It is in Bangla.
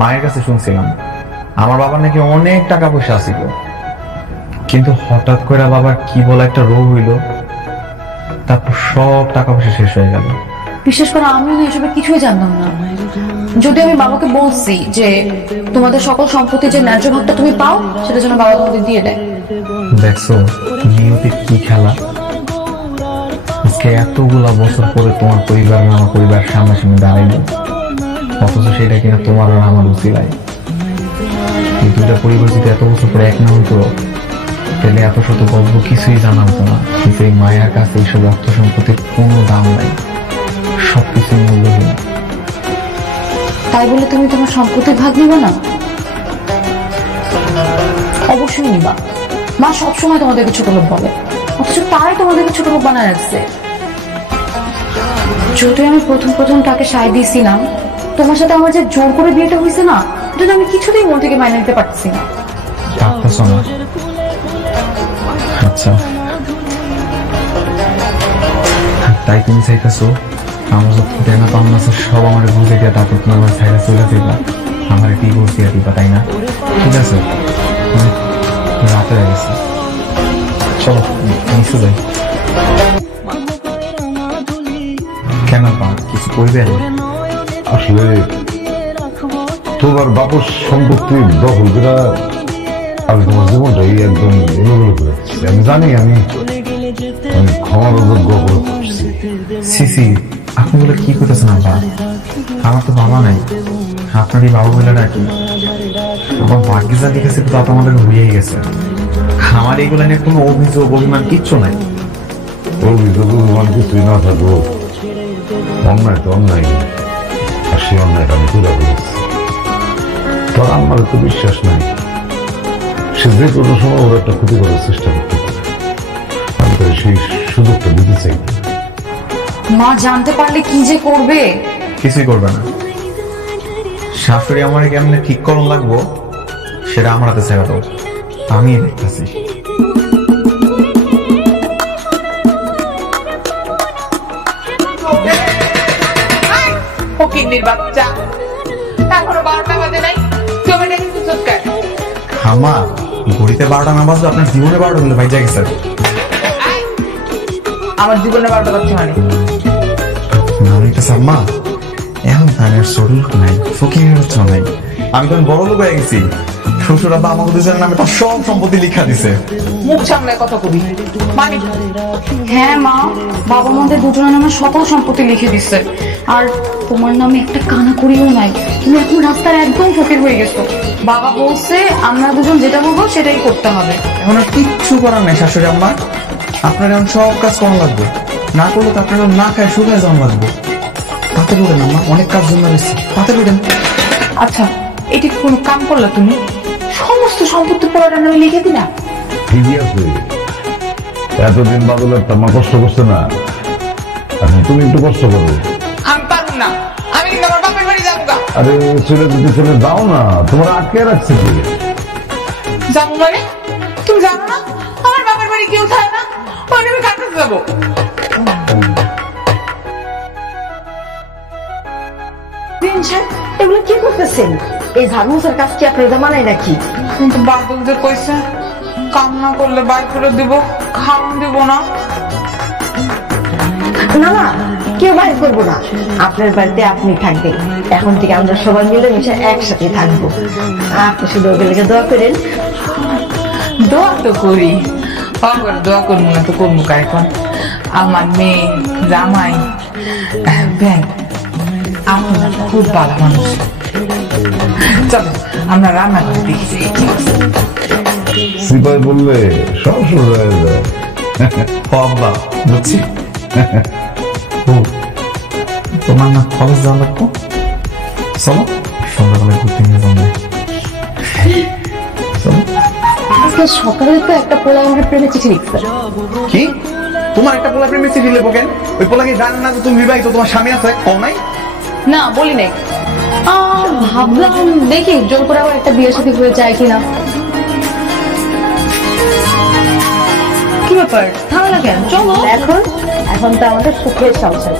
মায়ের কাছে শুনছিলাম আমার বাবার নাকি অনেক টাকা পয়সা ছিল, কিন্তু হঠাৎ করে বাবার কি বলে একটা রোগ হইল, তারপর সব টাকা পয়সা শেষ হয়ে গেল। বিশেষ করে আমি এসবের কিছুই জানতাম না। যদি আমি বাবাকে বলছি যে তোমাদের সকল সম্পত্তি যে ন্যায্য ভাগটা তুমি পাও সেটা যেন বাবা তোমাদের দিয়ে দেয়। দেখছো নিয়তির কি খেলা। আজকে এতগুলা বছর পরে তোমার পরিবার আমার পরিবার সামনাসামনি দাঁড়াইলো, অথচ সেটা কিনা তোমার আর আমার উচিলাই। এই দুইটা পরিবার যদি এত বছর পরে এক না হতো তাহলে এত শত গল্প কিছুই জানা হতো না। কিন্তু এই মায়ের কাছে এইসব অর্থ সম্পত্তির কোনো দাম নাই, সবকিছুই মূল্যহীন। তাই বলে তুমি তোমার সম্পত্তির ভাগ নিবে না? অবশ্যই নিবা। মা সবসময় তোমাদেরকে ছোট লোক বলে, অথচ তারাই তোমাদেরকে ছোট লোক বানায় রাখছে। যদি আমি প্রথম তাকে সায় দিয়েছিলাম, তোমার সাথে আমার যে জোর করে বিয়েটা হয়েছে না, এটা আমি কিছুতেই মন থেকে মাইনে নিতে পারতেছি না। পারতেছ না? আচ্ছা, তাই তুমি চাইতেছো আমার যত দেনা পাওনা আছে সব আমার বুঝে দিয়ে তারপর তুমি আমার সাইডে চলে যাবা, আমার কি করছি আর দিবা, তাই না? ঠিক আছে, রাতে হয়ে গেছে, চলো নিচে যাই। কেন বা কিছু করবে? আসলে তোমার বাপর সম্পত্তি দখল করা আমি তোমার জীবনটাই একদম এলোমেলো করে দিচ্ছি। আমি জানি আমি ক্ষমার যোগ্য করে করছি। সিসি আপনি বলে কি করতেছেন? আমার তো বাবা নাই, আপনারই বাবা বলে ডাকি। আমার ভাগ্যে যা লিখেছে তা তো আমাদের হয়েই গেছে। আমার এইগুলো নিয়ে কোনো অভিযোগ অভিমান কিচ্ছু নাই। অভিযোগ অভিমান কিছুই না থাকবো, অন্যায় তো অন্যায়, আর সেই অন্যায়টা আমি তুলে করেছি। তোর আমার তো বিশ্বাস নাই, সে যে কোনো সময় ওর একটা ক্ষতি করার চেষ্টা করতে পারে। আমি তো সেই সুযোগটা দিতে চাই। মা জানতে পারলে কি যে করবে? কিছুই করবে না। শাশুড়ি আমার কেমনে ঠিক করণ লাগবো সেটা আমার হাতে ছেড়ে দাও, আমি দেখতেছি। বাচ্চা এখনো 12টা বাজে নাই, তুমি নাকি সুচকার হামা ঘড়িতে 12টা না বাজলো আপনার জীবনে 12টা বলে ভাই জায়গা স্যার। আমার জীবনে 12টা বাজছে মানে আম্মা এখন ধানের শরীর নাই, ফকির হচ্ছে নাই। আমি তো বড় লোক হয়ে গেছি, শ্বশুর আব্বা আমাকে দুজনের নামে তার সব সম্পত্তি লিখা দিছে। মুখ সামলায় কথা কবি মানে? হ্যাঁ মা, বাবা আমাদের দুজনের নামে সকল সম্পত্তি লিখে দিচ্ছে, আর তোমার নামে একটা কানা করিও নাই। তুমি এখন রাস্তায় একদম ফকির হয়ে গেছো। বাবা বলছে আমরা দুজন যেটা বলবো সেটাই করতে হবে। এখন আর কিচ্ছু করার নাই শাশুড়ি আম্মা, আপনার এখন সব কাজ করা লাগবে, না করলে তো আপনার না খায় শুকায় যাওয়া লাগবে। তাতে উঠেন আম্মা, অনেক কাজ জন্য রয়েছে, তাতে উঠেন। আচ্ছা এটি কোনো কাম করলো? তুমি সমস্ত সম্পত্তি পড়াটা নামে লিখে দিলা? ঠিকই আছে, এতদিন বাদলের তোমার কষ্ট করছে না, এখন তুমি একটু কষ্ট করো। আমি পারবো না, আমি কিন্তু আমার বাপের বাড়ি যাবো। আরে ছেলে যদি ছেলে যাও না, তোমার আটকে রাখছে কি? যাবো মানে? তুমি জানো না আমার বাপের বাড়ি কেউ থাকে না, আমি কার কাছে যাবো? এগুলো কি করতেছেন? এই ঝাড়মুছার কাজ কি আপনার জামানাই নাকি? কিন্তু বাদল যে কইছে কাম না করলে বাইর করে দিব, খাওয়ান দিব না। না না, কেউ বাইর করবো না, আপনার বাড়িতে আপনি থাকবেন। এখন থেকে আমরা সবাই মিলে মিশে একসাথে থাকবো। আপনি শুধু ওদের লেগে দোয়া করেন। দোয়া তো করি, দোয়া করবো না তো করবো এখন? আমার মেয়ে জামাই ব্যাং আপনার খুব ভালো মানুষ। চলো আমরা রান্না করে দেখি। সিপাই বললে সব শুরু হয়ে যায়। আব্বা বুঝছি। তোমার না কলেজ যাওয়া লাগতো, চলো সন্ধ্যাবেলায় ঘুরতে নিয়ে যাবো। আজকে সকালে তো একটা পোলা আমাকে প্রেমে চিঠি লিখছে। কি তোমার একটা পোলা প্রেমে চিঠি লিখবো কেন? ওই পোলা কি জানেন না যে তুমি বিবাহিত, তোমার স্বামী আছে? কম নাই? না বলি নাই, ভাবলাম দেখি জোর করে আবার একটা বিয়ের সাথে হয়ে যায় কিনা। কি ব্যাপার ঠান্ডা কেন? চলো। এখন তো আমাদের সুখের সংসার।